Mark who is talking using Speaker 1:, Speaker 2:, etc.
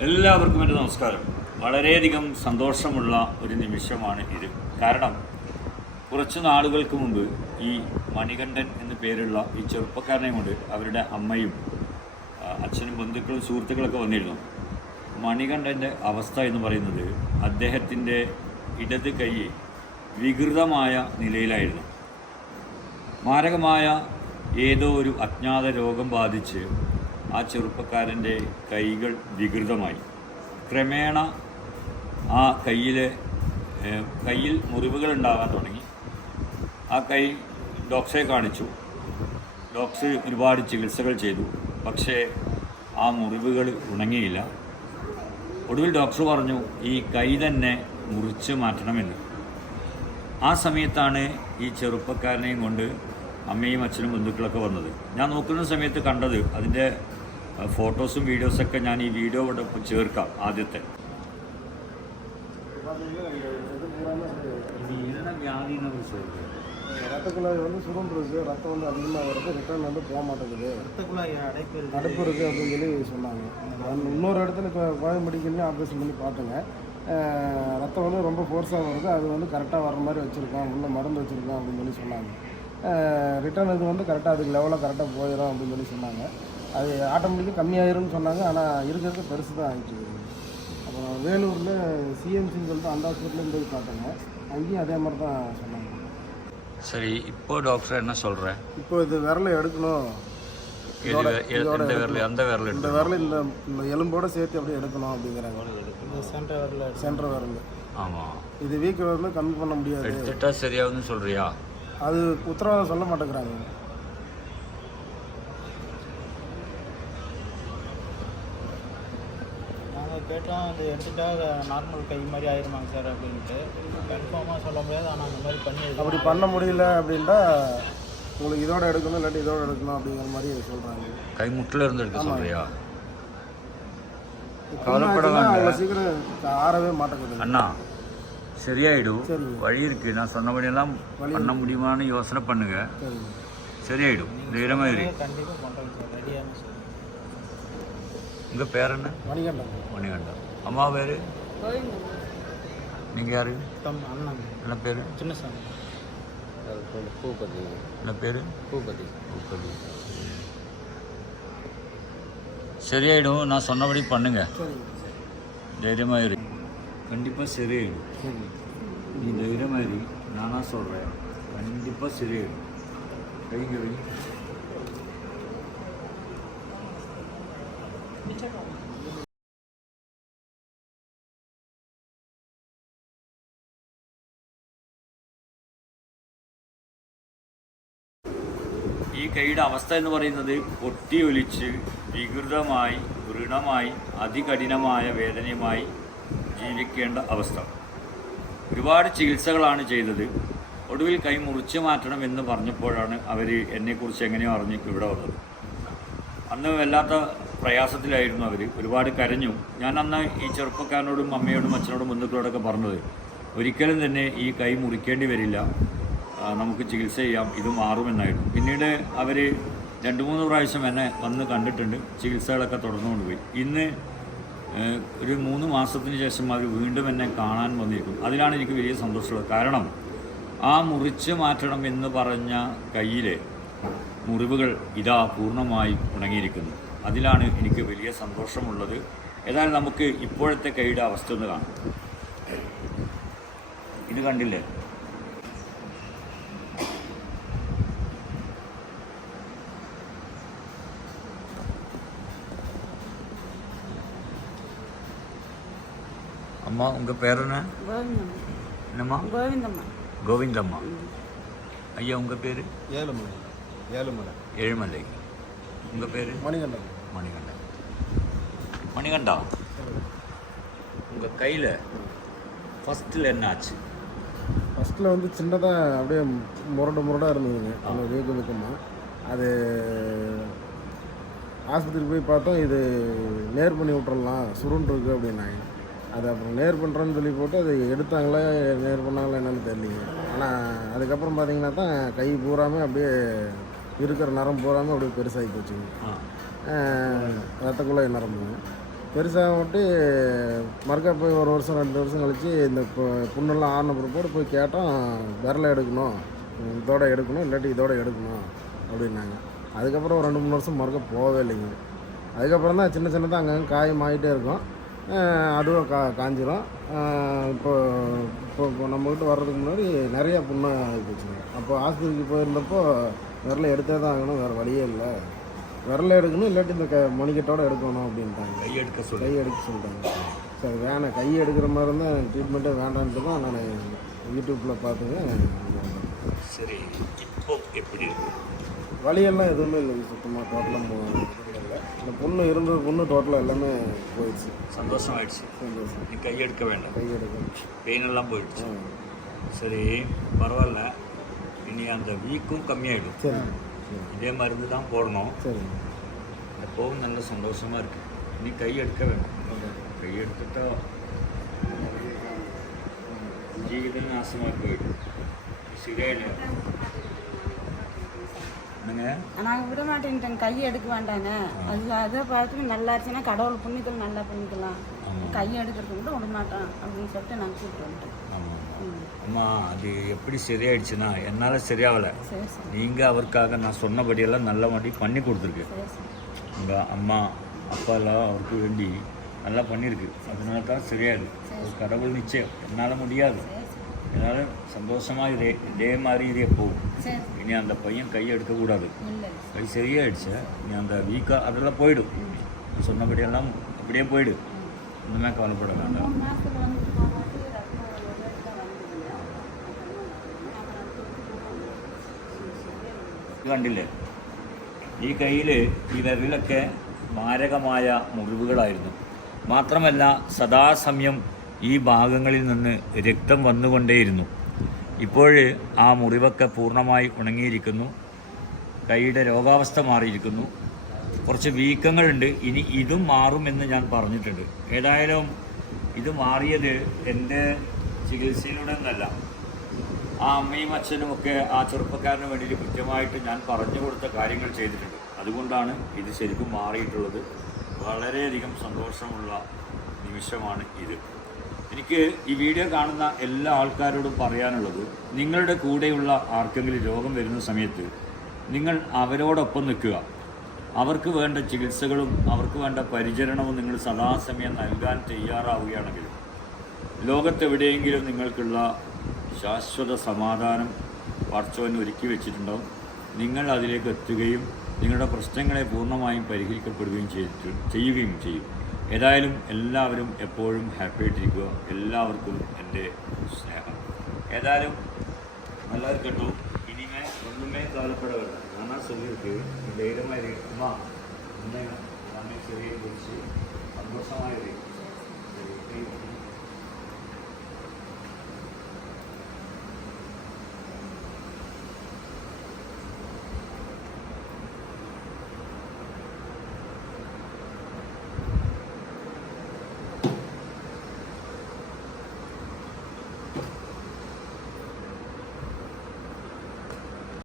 Speaker 1: എല്ലാവർക്കും എന്റെ നമസ്കാരം. വളരെയധികം സന്തോഷമുള്ള ഒരു നിമിഷമാണ് ഇത്. കാരണം കുറച്ച് നാളുകൾക്ക് മുമ്പ് ഈ മണികണ്ഠൻ എന്ന പേരുള്ള ഈ ചെറുപ്പക്കാരനെ കൊണ്ട് അവരുടെ അമ്മയും അച്ഛനും ബന്ധുക്കളും സുഹൃത്തുക്കളൊക്കെ വന്നിരുന്നു. മണികണ്ഠന്റെ അവസ്ഥ എന്ന് പറയുന്നത് അദ്ദേഹത്തിന്റെ ഇടത് കൈ വികൃതമായ നിലയിലായിരുന്നു. മാരകമായ ഏതോ ഒരു അജ്ഞാത രോഗം ബാധിച്ച് ആ ചെറുപ്പക്കാരന്റെ കൈകൾ വികൃതമായി. ക്രമേണ ആ കയ്യിലെ കയ്യിൽ മുറിവുകൾ ഉണ്ടാകാൻ തുടങ്ങി. ആ കൈ ഡോക്ടറെ കാണിച്ചു. ഡോക്ടർ ഒരുപാട് ചികിത്സകൾ ചെയ്തു. പക്ഷേ ആ മുറിവുകൾ ഉണങ്ങിയില്ല. ഒടുവിൽ ഡോക്ടർ പറഞ്ഞു ഈ കൈ തന്നെ മുറിച്ച് മാറ്റണമെന്ന്. ആ സമയത്താണ് ഈ ചെറുപ്പക്കാരനെയും കൊണ്ട് അമ്മയും അച്ഛനും ബന്ധുക്കളൊക്കെ വന്നത്. ഞാൻ നോക്കുന്ന സമയത്ത് കണ്ടത് അതിന്റെ ഫോട്ടോസും വീഡിയോസൊക്കെ ഞാൻ ഈ വീഡിയോ ഇവിടെ ഒപ്പം ചേർക്കാം ആദ്യത്തെ
Speaker 2: ரத்தக்குழாய் வந்து சுருண்டு இருக்கு ரத்தம் வந்து அதிகமாக வருது ரிட்டர்ன் வந்து போக மாட்டேங்குது
Speaker 3: ரத்தக்குழாய் அடைப்பு இருக்கு.
Speaker 2: அடைப்பு இருக்குது அப்படின்னு சொல்லி சொன்னாங்க நான் இன்னொரு இடத்துல இப்போ கோயம் மெடிக்கல்லையும் ஆப்ரேஷன் பண்ணி பார்த்தேங்க அஹ் ரத்தம் வந்து ரொம்ப ஃபோர்ஸாக வருது அது வந்து கரெக்டாக வர மாதிரி வச்சுருக்கோம் உள்ள மருந்து வச்சுருக்கோம் அப்படின்னு சொல்லி சொன்னாங்க ரிட்டர்ன் இது வந்து கரெக்டாக அதுக்கு லெவலாக கரெக்டாக போயிடும் அப்படின்னு சொல்லி சொன்னாங்க அது ஆட்டோமேட்டிக்காக கம்மியாயிரும்னு சொன்னாங்க. ஆனால் இருக்கிறது பெருசு தான் ஆகிடுச்சு அப்புறம் வேலூரில் சிஎம்சின்னு சொல்லிட்டு அந்த ஹாஸ்பிட்டலையும் போய் பார்த்தேங்க. அங்கேயும் அதே மாதிரி தான் சொன்னாங்க.
Speaker 1: சரி இப்போ டாக்டர் என்ன சொல்கிறேன்
Speaker 2: இப்போ இது விரலை எடுக்கணும்.
Speaker 1: எந்த விரல் அந்த விரல்
Speaker 2: இந்த விரல் இந்த இந்த எலும்போட சேர்த்து அப்படியே எடுக்கணும் அப்படிங்கிறாங்க.
Speaker 3: இந்த சென்டர் வரல
Speaker 2: சென்டர் விரல்.
Speaker 1: ஆமாம்
Speaker 2: இது வீக் வந்து கம்மி பண்ண முடியாது.
Speaker 1: எடுத்துட்டா சரியாகுதுன்னு சொல்கிறியா
Speaker 2: அது உத்தரவாதம் சொல்ல மாட்டேங்கிறாங்க.
Speaker 3: கேட்டோம் அது எடுத்துட்டா நார்மல் கை மாதிரி ஆயிருமாங்க சார் அப்படின்ட்டு. கன்ஃபார்மாக சொல்ல முடியாது ஆனால் அந்த மாதிரி பண்ணி
Speaker 2: அப்படி பண்ண முடியல அப்படின்ட்டா உங்களுக்கு இதோட எடுக்கணும் இல்லாட்டி இதோட எடுக்கணும் அப்படிங்கிற மாதிரி சொல்கிறாங்க
Speaker 1: கை முட்டில் இருந்து எடுக்க சொல்கிறியா
Speaker 2: கவலைப்பட சீக்கிரம் ஆறவே மாட்டேங்குது
Speaker 1: அண்ணா சரியாயிடும். வழி இருக்கு. நான் சொன்னபடியெல்லாம் பண்ண முடியுமான்னு யோசனை பண்ணுங்க. சரியாயிடும். தைரியமா இரு
Speaker 3: கண்டிப்பாக பண்ணுறோங்க சார் ரெடியான சார்
Speaker 1: உங்க பேர் என்ன?
Speaker 2: மணிகண்டன்.
Speaker 1: மணிகண்டன். அம்மா பேரு? நீங்க யாரு? என்ன பேரு?
Speaker 3: சின்ன சாமி பூபதி.
Speaker 1: என்ன பேரு?
Speaker 3: பூபதி.
Speaker 1: பூப்பதி சரியாயிடும். நான் சொன்னபடி பண்ணுங்க.
Speaker 2: சரிங்க.
Speaker 1: தைரியமா இரு. கண்டிப்பா சரியாயிடும்.
Speaker 2: சரி
Speaker 1: நீ தைரியமா இரு. நானா சொல்றேன். கண்டிப்பா சரியாயிடும். வைங்க ഈ കൈയുടെ അവസ്ഥ എന്ന് പറയുന്നത് പൊട്ടിയൊലിച്ച് വികൃതമായി വൃണമായി അതികഠിനമായ വേദനയുമായി ജീവിക്കേണ്ട അവസ്ഥ. ഒരുപാട് ചികിത്സകളാണ് ചെയ്തത്. ഒടുവിൽ കൈ മുറിച്ച് മാറ്റണം എന്ന് പറഞ്ഞപ്പോഴാണ് അവർ എന്നെക്കുറിച്ച് എങ്ങനെയോ അറിഞ്ഞ് ഇവിടെ വന്നത്. അന്ന് വല്ലാത്ത പ്രയാസത്തിലായിരുന്നു അവർ ഒരുപാട് കരഞ്ഞു. ഞാൻ അന്ന് ഈ ചെറുപ്പക്കാരനോടും അമ്മയോടും അച്ഛനോടും ബന്ധുക്കളോടൊക്കെ പറഞ്ഞത് ഒരിക്കലും തന്നെ ഈ കൈ മുറിക്കേണ്ടി വരില്ല. നമുക്ക് ചികിത്സ ചെയ്യാം. ഇത് മാറുമെന്നായിരുന്നു. പിന്നീട് അവർ രണ്ട് മൂന്ന് പ്രാവശ്യം എന്നെ വന്ന് കണ്ടിട്ടുണ്ട്. ചികിത്സകളൊക്കെ തുടർന്നുകൊണ്ട് പോയി. ഇന്ന് ഒരു മൂന്ന് മാസത്തിന് ശേഷം അവർ വീണ്ടും എന്നെ കാണാൻ വന്നിരിക്കും. അതിലാണ് എനിക്ക് വലിയ സന്തോഷമുള്ളത്. കാരണം ആ മുറിച്ച് മാറ്റണം എന്ന് പറഞ്ഞ കയ്യിലെ മുറിവുകൾ ഇതാ പൂർണമായി ഉണങ്ങിയിരിക്കുന്നു. അതിലാണ് എനിക്ക് വലിയ സന്തോഷമുള്ളത് ഏതായാലും നമുക്ക് ഇപ്പോഴത്തെ കൈയുടെ അവസ്ഥ ഒന്ന് കാണാം ഇത് കണ്ടില്ലേ அம்மா உங்கள் பேர் என்ன
Speaker 4: கோவிந்தம்மா
Speaker 1: என்னம்மா
Speaker 4: கோவிந்தம்மா
Speaker 1: கோவிந்தம்மா ஐயா உங்கள் பேர்
Speaker 2: ஏழுமலை ஏழுமலை
Speaker 1: ஏழுமலை உங்கள் பேர்?
Speaker 2: மணிகண்டன்.
Speaker 1: மணிகண்டன். மணிகண்டா? உங்கள் கையில் ஃபஸ்ட்டில் என்ன ஆச்சு?
Speaker 2: ஃபஸ்ட்டில் வந்து சின்னதாக அப்படியே முரடு முரடாக இருந்ததுங்க. அந்த வேக வேகமாக அது ஆஸ்பத்திரிக்கு போய் பார்த்தோம் இது நேர் பண்ணி விட்றலாம் சுருண்டு இருக்கு அப்படின்னாங்க. அது அப்புறம் நேர் பண்ணுறோன்னு சொல்லி போட்டு அது எடுத்தாங்களா நேர் பண்ணாங்களா என்னன்னு தெரியலைங்க. ஆனால் அதுக்கப்புறம் பார்த்தீங்கன்னா தான் கை பூராமே அப்படியே இருக்கிற நரம் பூராமே அப்படியே பெருசாகி போச்சுங்க ரத்தக்குள்ள நரம்புங்க பெருசாக விட்டு மறுக்கா போய் ஒரு வருஷம் ரெண்டு வருஷம் கழித்து இந்த பு- புண்ணெல்லாம் ஆறின பிற்பாடு போய் கேட்டோம் விரலை எடுக்கணும் இதோட எடுக்கணும் இல்லாட்டி இதோட எடுக்கணும் அப்படின்னாங்க. அதுக்கப்புறம் ஒரு ரெண்டு மூணு வருஷம் மறுக்க போகவே இல்லைங்க. அதுக்கப்புறம் தான் சின்ன சின்னதாக அங்கங்கே காயம் ஆகிட்டே இருக்கும். அதுவும் கா காஞ்சிரும். இப்போ இப்போ நம்மக்கிட்ட வர்றதுக்கு முன்னாடி நிறையா புண்ணு ஆகி போச்சுங்க. அப்போ ஆஸ்பத்திரிக்கு போயிருந்தப்போ விரலை எடுத்தே தான் ஆகணும் வேறு வழியே இல்லை. விரலை எடுக்கணும் இல்லாட்டி இந்த க மணிக்கட்டோட எடுக்கணும் அப்படின்ட்டாங்க.
Speaker 1: கை எடுக்க சொல்லு.
Speaker 2: கை எடுக்க சொல்லிட்டாங்க. சரி வேணாம். கை எடுக்கிற மாதிரி இருந்தால் ட்ரீட்மெண்ட்டே வேண்டான்ட்டு தான் நான் யூடியூப்பில் பார்த்துங்க
Speaker 1: சரி இப்போ எப்படி
Speaker 2: வழியெல்லாம் எதுவுமே இல்லைங்க சுத்தமாக டோட்டலாக இல்லை இந்த புண்ணு இருந்தது புண்ணு டோட்டலாக எல்லாமே போயிடுச்சு.
Speaker 1: சந்தோஷம் ஆயிடுச்சு.
Speaker 2: சந்தோஷம்.
Speaker 1: நீ கை எடுக்க வேண்டாம்.
Speaker 2: கை எடுக்கணும்.
Speaker 1: பெயின் எல்லாம் போயிடுச்சு. சரி பரவாயில்ல. இனி அந்த வீக்கும் கம்மியாயிடும்.
Speaker 2: சரி.
Speaker 1: இதே மருந்து தான் போடணும்.
Speaker 2: சரி.
Speaker 1: எப்போவும் நல்ல சந்தோஷமாக இருக்குது இனி கை எடுக்க வேண்டும் கை எடுத்துட்டா ஜீவிதம் நாசமாக போயிடும். சரியாயிடும்
Speaker 4: நாங்கள் விட மாட்டேன்ட்டேன் கை எடுக்க வேண்டாங்க. அது அதை பார்த்து நல்லா இருந்துச்சுன்னா கடவுள் புண்ணியத்தில் நல்லா பண்ணிக்கலாம். கை எடுக்கிறதுக்கு கூட விட மாட்டோம் அப்படின்னு சொல்லிட்டு நான் கூப்பிட்டு வந்துட்டேன்
Speaker 1: அம்மா அது எப்படி சரியாயிடுச்சுன்னா என்னால் சரியாகலை.
Speaker 4: சரி சரி.
Speaker 1: நீங்கள் அவருக்காக நான் சொன்னபடியெல்லாம் நல்ல மாதிரி பண்ணி கொடுத்துருக்கு. உங்கள் அம்மா அப்பாலாம் அவருக்கு வேண்டி நல்லா பண்ணியிருக்கு அதனால தான் சரியாயிருக்கு ஒரு கடவுள் நிச்சயம். என்னால் முடியாது. என்னால் சந்தோஷமாக இதே இதே மாதிரி இதே போகும். இனி அந்த பையன் கை எடுக்கக்கூடாது. கை சரியாயிடுச்சு நீ அந்த வீக்காக அதெல்லாம் போயிடும். சொன்னபடியெல்லாம் அப்படியே போயிடும் இனிமேல் கவலைப்பட வேண்டாம். കണ്ടില്ലേ? ഈ കയ്യിൽ ഈ വിരലൊക്കെ മാരകമായ മുറിവുകളായിരുന്നു. മാത്രമല്ല സദാസമയം ഈ ഭാഗങ്ങളിൽ നിന്ന് രക്തം വന്നുകൊണ്ടേയിരുന്നു. ഇപ്പോൾ ആ മുറിവൊക്കെ പൂർണമായി ഉണങ്ങിയിരിക്കുന്നു. കൈയുടെ രോഗാവസ്ഥ മാറിയിരിക്കുന്നു. കുറച്ച് വീക്കങ്ങളുണ്ട്. ഇനി ഇതും മാറുമെന്ന് ഞാൻ പറഞ്ഞിട്ടുണ്ട്. ഏതായാലും ഇത് മാറിയത് എന്റെ ചികിത്സയിലൂടെ ഒന്നല്ല ആ അമ്മയും അച്ഛനും ഒക്കെ ആ ചെറുപ്പക്കാരന് വേണ്ടിയിട്ട് കൃത്യമായിട്ട് ഞാൻ പറഞ്ഞു കൊടുത്ത കാര്യങ്ങൾ ചെയ്തിട്ടുണ്ട്. അതുകൊണ്ടാണ് ഇത് ശരിക്കും മാറിയിട്ടുള്ളത്. വളരെയധികം സന്തോഷമുള്ള നിമിഷമാണ് ഇത്. എനിക്ക് ഈ വീഡിയോ കാണുന്ന എല്ലാ ആൾക്കാരോടും പറയാനുള്ളത് നിങ്ങളുടെ കൂടെയുള്ള ആർക്കെങ്കിലും രോഗം വരുന്ന സമയത്ത് നിങ്ങൾ അവരോടൊപ്പം നിൽക്കുക. അവർക്ക് വേണ്ട ചികിത്സകളും അവർക്ക് വേണ്ട പരിചരണവും നിങ്ങൾ സദാസമയം നൽകാൻ തയ്യാറാവുകയാണെങ്കിൽ ലോകത്തെവിടെയെങ്കിലും നിങ്ങൾക്കുള്ള ശാശ്വത സമാധാനം പടച്ചവൻ ഒരുക്കി വെച്ചിട്ടുണ്ടാവും നിങ്ങൾ അതിലേക്ക് എത്തുകയും നിങ്ങളുടെ പ്രശ്നങ്ങളെ പൂർണ്ണമായും പരിഹരിക്കപ്പെടുകയും ചെയ്തിട്ട് ചെയ്യുകയും ചെയ്യും ഏതായാലും എല്ലാവരും എപ്പോഴും ഹാപ്പി ആയിട്ടിരിക്കുക എല്ലാവർക്കും എൻ്റെ സ്നേഹം ഏതായാലും நல்லா இருக்கட்டும் இனிமே ஒன்றுமே கவலைப்பட வேண்டாம் ஆனால் சொல்லியிருக்கு தைரியமாக இருக்கு அம்மா என்ன எல்லாமே சரியாக போச்சு சந்தோஷமாக இருக்கு சரி